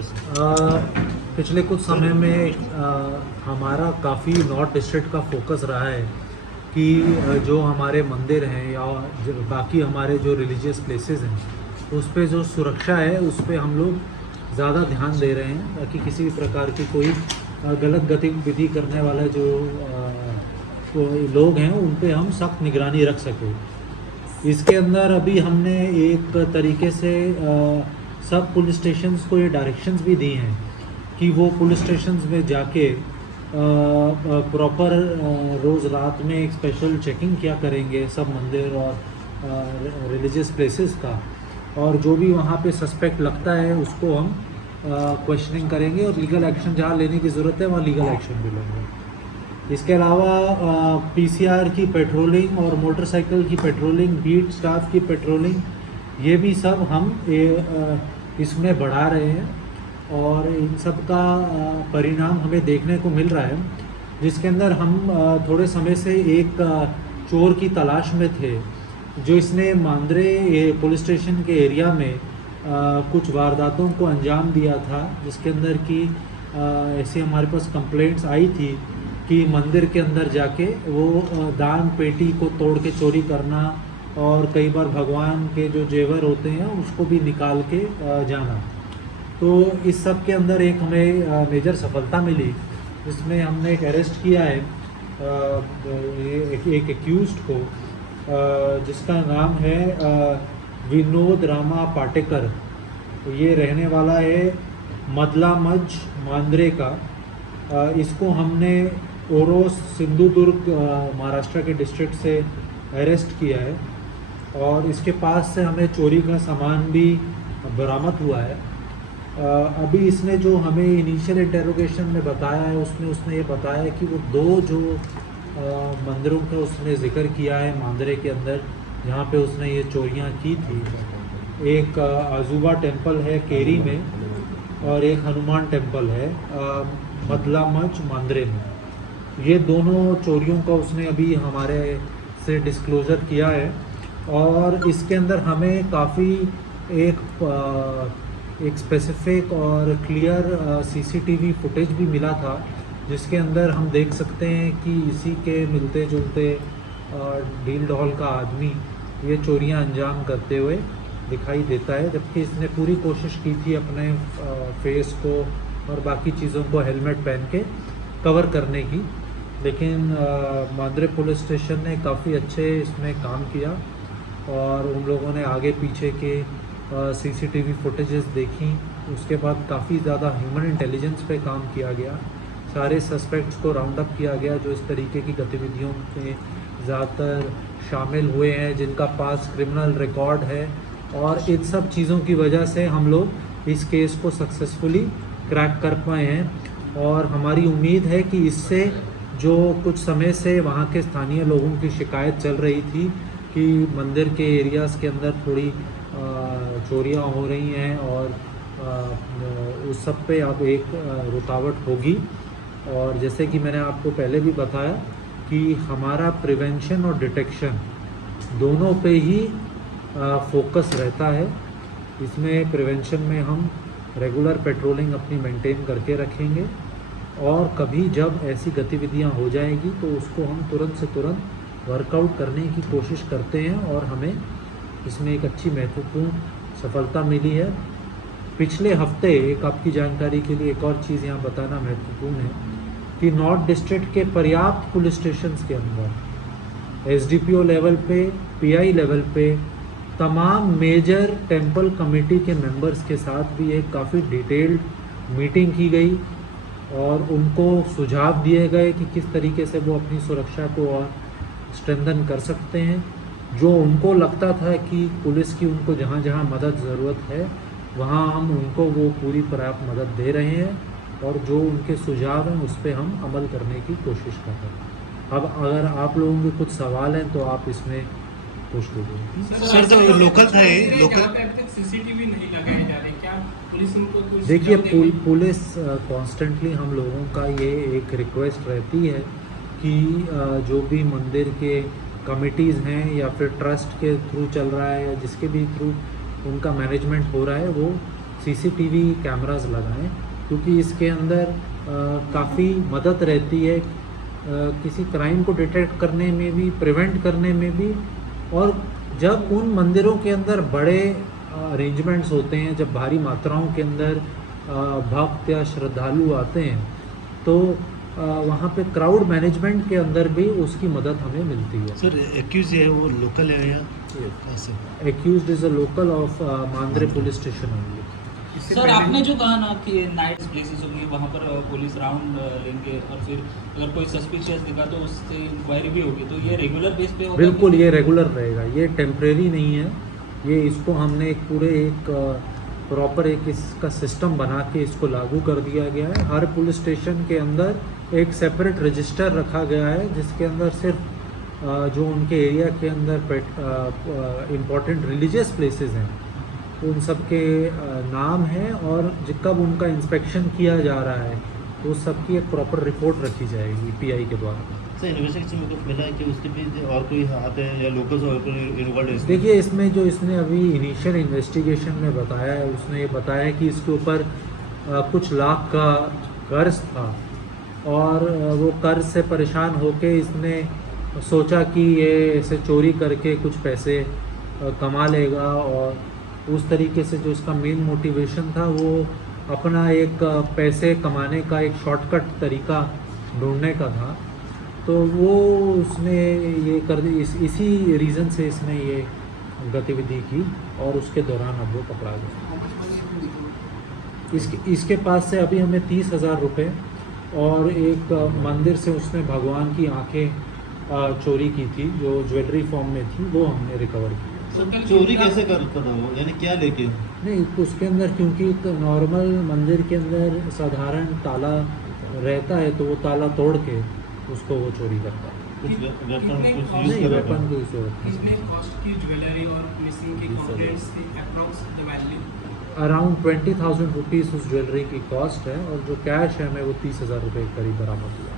वजह से? पिछले कुछ समय में हमारा काफ़ी नॉर्थ डिस्ट्रिक्ट का फोकस रहा है कि जो हमारे मंदिर हैं या जो बाकी हमारे जो रिलीजियस प्लेसेस हैं उस पे जो सुरक्षा है उस पे हम लोग ज़्यादा ध्यान दे रहे हैं, ताकि किसी भी प्रकार की कोई गलत गतिविधि करने वाला जो कोई लोग हैं उन पे हम सख्त निगरानी रख सकें। इसके अंदर अभी हमने एक तरीके से सब पुलिस स्टेशंस को ये डायरेक्शंस भी दी हैं कि वो पुलिस स्टेशंस में जाके प्रॉपर रोज़ रात में एक स्पेशल चेकिंग किया करेंगे सब मंदिर और रिलीजियस प्लेसेस का, और जो भी वहाँ पे सस्पेक्ट लगता है उसको हम क्वेश्चनिंग करेंगे और लीगल एक्शन जहाँ लेने की ज़रूरत है वहाँ लीगल एक्शन भी लेंगे। इसके अलावा पीसीआर की पेट्रोलिंग और मोटरसाइकिल की पेट्रोलिंग, बीट स्टाफ की पेट्रोलिंग, ये भी सब हम इसमें बढ़ा रहे हैं और इन सब का परिणाम हमें देखने को मिल रहा है, जिसके अंदर हम थोड़े समय से एक चोर की तलाश में थे जो इसने मांद्रे पुलिस स्टेशन के एरिया में कुछ वारदातों को अंजाम दिया था, जिसके अंदर की ऐसी हमारे पास कंप्लेंट्स आई थी कि मंदिर के अंदर जाके वो दान पेटी को तोड़ के चोरी करना और कई बार भगवान के जो जेवर होते हैं उसको भी निकाल के जाना। तो इस सब के अंदर एक हमें मेजर सफलता मिली, जिसमें हमने एक अरेस्ट किया है एक एक्यूज्ड को, जिसका नाम है विनोद रामा पाटेकर। तो ये रहने वाला है मदलामज मांद्रे का। इसको हमने ओरोस सिंधुदुर्ग महाराष्ट्र के डिस्ट्रिक्ट से अरेस्ट किया है और इसके पास से हमें चोरी का सामान भी बरामद हुआ है। अभी इसने जो हमें इनिशियल इंटेरोगेशन में बताया है उसमें उसने ये बताया है कि वो दो जो मंदिरों का उसने जिक्र किया है मांद्रे के अंदर जहाँ पे उसने ये चोरियाँ की थी, एक आजूबा टेम्पल है केरी में और एक हनुमान टेम्पल है मदलामच मांद्रे में। ये दोनों चोरियों का उसने अभी हमारे से डिस्क्लोज़र किया है और इसके अंदर हमें काफ़ी एक स्पेसिफिक और क्लियर सीसीटीवी फुटेज भी मिला था, जिसके अंदर हम देख सकते हैं कि इसी के मिलते जुलते डील डॉल का आदमी ये चोरियां अंजाम करते हुए दिखाई देता है, जबकि इसने पूरी कोशिश की थी अपने फेस को और बाकी चीज़ों को हेलमेट पहन के कवर करने की, लेकिन मांद्रे पुलिस स्टेशन ने काफ़ी अच्छे इसमें काम किया और उन लोगों ने आगे पीछे के सीसीटीवी फुटेजेस देखी। उसके बाद काफ़ी ज़्यादा ह्यूमन इंटेलिजेंस पे काम किया गया, सारे सस्पेक्ट्स को राउंड अप किया गया जो इस तरीके की गतिविधियों में ज़्यादातर शामिल हुए हैं, जिनका पास क्रिमिनल रिकॉर्ड है, और इन सब चीज़ों की वजह से हम लोग इस केस को सक्सेसफुली क्रैक कर पाए हैं। और हमारी उम्मीद है कि इससे जो कुछ समय से वहाँ के स्थानीय लोगों की शिकायत चल रही थी कि मंदिर के एरियाज़ के अंदर थोड़ी चोरियाँ हो रही हैं और उस सब पे अब एक रुकावट होगी। और जैसे कि मैंने आपको पहले भी बताया कि हमारा प्रिवेंशन और डिटेक्शन दोनों पे ही फोकस रहता है। इसमें प्रिवेंशन में हम रेगुलर पेट्रोलिंग अपनी मेंटेन करके रखेंगे और कभी जब ऐसी गतिविधियां हो जाएगी तो उसको हम तुरंत से तुरंत वर्कआउट करने की कोशिश करते हैं और हमें इसमें एक अच्छी महत्वपूर्ण सफलता मिली है। पिछले हफ्ते एक आपकी जानकारी के लिए एक और चीज़ यहाँ बताना महत्वपूर्ण है कि नॉर्थ डिस्ट्रिक्ट के पर्याप्त पुलिस स्टेशंस के अंदर एसडीपीओ लेवल पे, पीआई लेवल पे तमाम मेजर टेंपल कमेटी के मेंबर्स के साथ भी एक काफ़ी डिटेल्ड मीटिंग की गई और उनको सुझाव दिए गए कि किस तरीके से वो अपनी सुरक्षा को और स्ट्रेंथन कर सकते हैं। जो उनको लगता था कि पुलिस की उनको जहाँ जहाँ मदद ज़रूरत है वहाँ हम उनको वो पूरी पर्याप्त मदद दे रहे हैं और जो उनके सुझाव हैं उस पर हम अमल करने की कोशिश कर रहे हैं। अब अगर आप लोगों के कुछ सवाल हैं तो आप इसमें पूछ लीजिए। सर जो लोकल था लोकल सीसीटीवी नहीं लगाए जा रहे, क्या पुलिस उनको कुछ देखिए पुलिस कॉन्स्टेंटली हम लोगों का ये एक रिक्वेस्ट रहती है कि जो भी मंदिर के कमिटीज़ हैं या फिर ट्रस्ट के थ्रू चल रहा है या जिसके भी थ्रू उनका मैनेजमेंट हो रहा है वो सीसीटीवी कैमरास लगाएं, क्योंकि इसके अंदर काफ़ी मदद रहती है किसी क्राइम को डिटेक्ट करने में भी, प्रिवेंट करने में भी। और जब उन मंदिरों के अंदर बड़े अरेंजमेंट्स होते हैं, जब भारी मात्राओं के अंदर भक्त या श्रद्धालु आते हैं, तो वहाँ पे क्राउड मैनेजमेंट के अंदर भी उसकी मदद हमें मिलती है। सर एक्यूज है वो लोकल है या कैसे? Accused is a local of Mandrem police station only. इससे सर पहले- आपने जो कहा ना कि नाइट्स प्लेसेस होंगी वहाँ पर पुलिस राउंड लेंगे और फिर अगर कोई सस्पिशियस दिखा तो उससे इंक्वायरी भी होगी, तो ये रेगुलर बेस पे होगा? बिल्कुल, ये रेगुलर रहेगा, ये टेम्परेरी नहीं है। ये इसको हमने एक पूरे एक प्रॉपर एक इसका सिस्टम बना के इसको लागू कर दिया गया है। हर पुलिस स्टेशन के अंदर एक सेपरेट रजिस्टर रखा गया है, जिसके अंदर सिर्फ जो उनके एरिया के अंदर इम्पॉर्टेंट रिलीजियस प्लेसेस हैं उन सब के नाम है, और कब उनका इंस्पेक्शन किया जा रहा है तो उस सब की एक प्रॉपर रिपोर्ट रखी जाएगी पीआई के द्वारा। सर इन्वेस्टिगेशन में कुछ मिला है कि उसके पीछे और कोई हाथ है या लोकल्स और कोई इन्वॉल्व है इसमें? देखिए, इसमें जो इसने अभी इनिशियल इन्वेस्टिगेशन में बताया है, उसने ये बताया कि इसके ऊपर कुछ लाख का कर्ज था, और वो कर्ज से परेशान होके इसने सोचा कि ये इसे चोरी करके कुछ पैसे कमा लेगा, और उस तरीके से जो इसका मेन मोटिवेशन था वो अपना एक पैसे कमाने का एक शॉर्टकट तरीका ढूंढने का था। तो वो उसने ये कर दी, इसी रीज़न से इसने ये गतिविधि की, और उसके दौरान अब वो पकड़ा गया। इसके पास से अभी हमें 30,000 रुपये और एक मंदिर से उसने भगवान की आंखें चोरी की थी, जो ज्वेलरी फॉर्म में थी, वो हमने रिकवर की। चोरी कैसे करता था वो, यानी क्या लेके? नहीं, उसके अंदर क्योंकि एक नॉर्मल मंदिर के अंदर साधारण ताला रहता है, तो वो ताला तोड़ के उसको वो चोरी करता है। कुछ वेपन कितने कुछ cost- यूज नहीं, कर रहा वेपन था? की जरूरत नहीं। कितने कॉस्ट की ज्वेलरी और मिसिंग के 20,000 कंप्लेंट्स थे, approx the value? Around 20,000 rupees उस ज्वेलरी की कॉस्ट है, और जो कैश है हमें वो 30,000 रुपये के करीब बरामद हुआ।